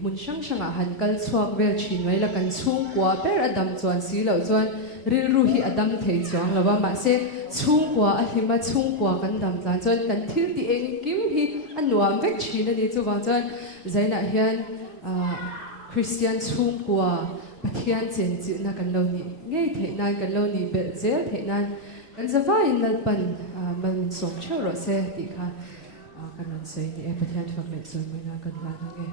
mun sang sanga han kal chuak vel thin mai la kan chung kwa per adam chuan si lo chuan ril ru hi adam thei chuang lawa ma se chung kwa a hima chung kwa kan dam tlan chuan kan thil ti eng kim hi anuam vek thin ani chu wang chuan zaina hian Christian chung kwa pathian chen chi na kan lo ni ngei thei nan kan lo ni bel zel thei nan kan zawa in lalpan man som chero se ti kha kan man sei ni e pathian thak le chuan mai na kan la na nge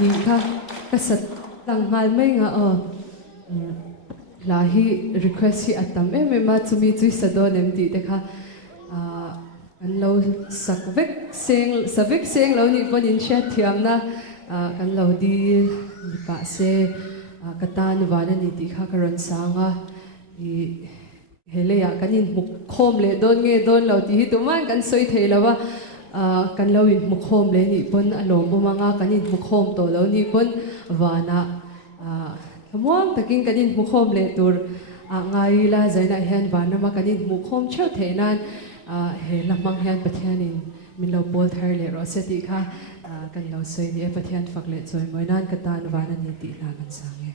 ni kha kasat tanghal mai nga lahi request hi atam ma chumi chui sadon em ti te kha kan lo savek seng lo ni pon in chat thiam na kan lo di pa se katan wana ni ti kha karon sanga i hele ya kanin muk khom le don nge don lo ti hi tuman kan soi theilawa kan lo in muk khom le ni pon alom bu manga kanin muk khom to lo ni pon wana Kamuang taking kanin mukhom le tur ngai la zaina hian wana ma kanin mukhom cheu theinan he lamang hian pathianin min lo pol thar le ro se ti kha kan lo soi ni pathian fak le choi moinan katan wana ni ti la kan sange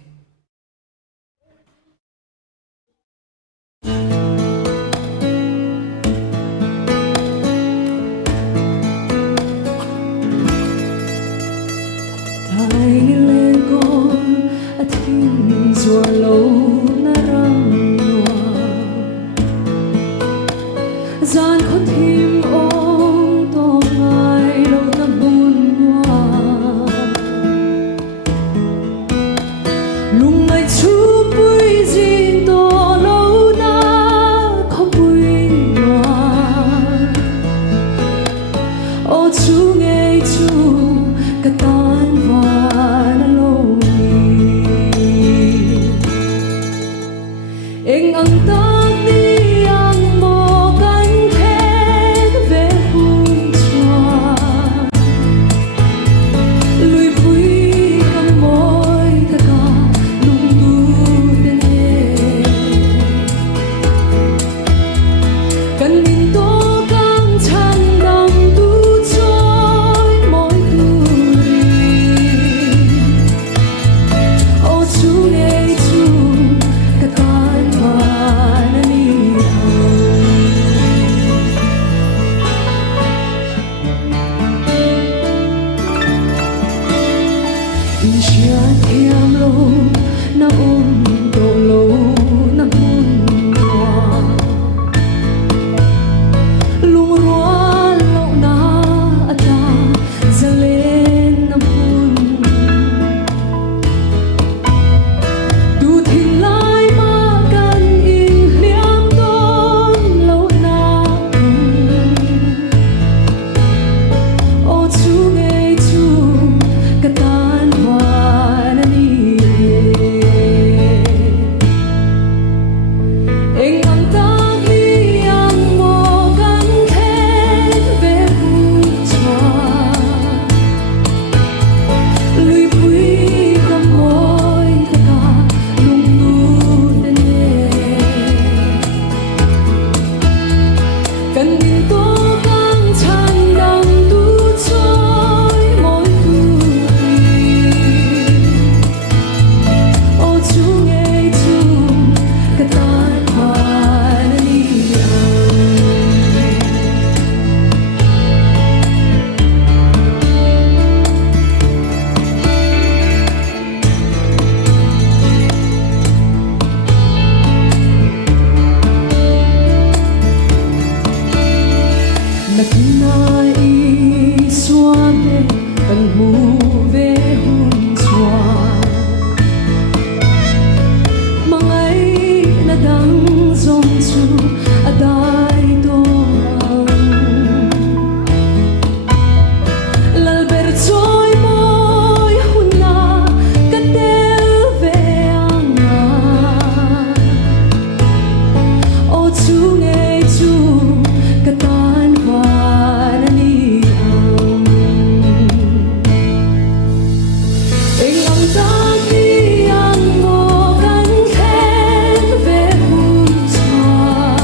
Chua lâu na răng nhòa gian khó thêm ôm to ngày lâu na buồn hoa lung ngày chú bụi zin to lâu na khó bụi hoa ô chú nghe chú cả tan và na lâu Eng ang tani ang mo kan khen về hôn chua lùi vui cầm môi ta cả lung tu tên cần nhìn tô căng chăn đằng tu trôi môi tu ô chú nghe chú cả tan in chia thiam lâu na độ lâu na buồn hoa lung roa lâu na ata za lên na buồn tu thình lai ma kan in liam don lâu na ô chú nghe chú cả tan Eng ang tagi ang mo kan khen về hôn chua lùi vui cầm môi ta cả lung tu tên cần nhìn tô căng chăn đằng tu trôi môi tu ô chú nghe chú cả tan Nakina i suame kan mu ve hun chua mangai na dang zong chu adai to lal ber choi moi hunna katel ve anga o chu nghe chu katan Eng ang tagi ang mo kan khen về hôn chua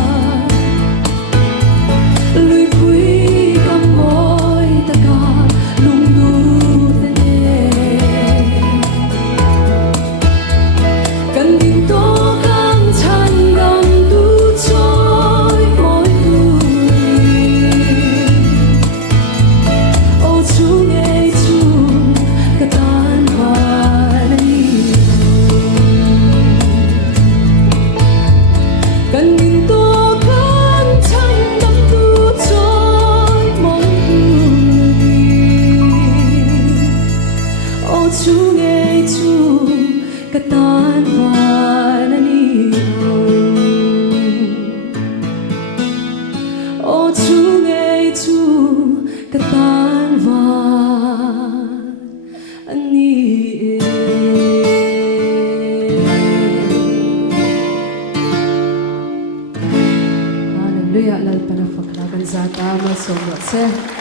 lùi vui cầm môi ta cả lung tu tên cần nhìn tô căng chăn đằng tu trôi môi tu ô chú nghe chú cả tan cần nhìn tô căng chăn đằng tu trôi môi ô chú nghe chú cả tan ô chú nghe Hallelujah, lalpan na faklagan zata masong se.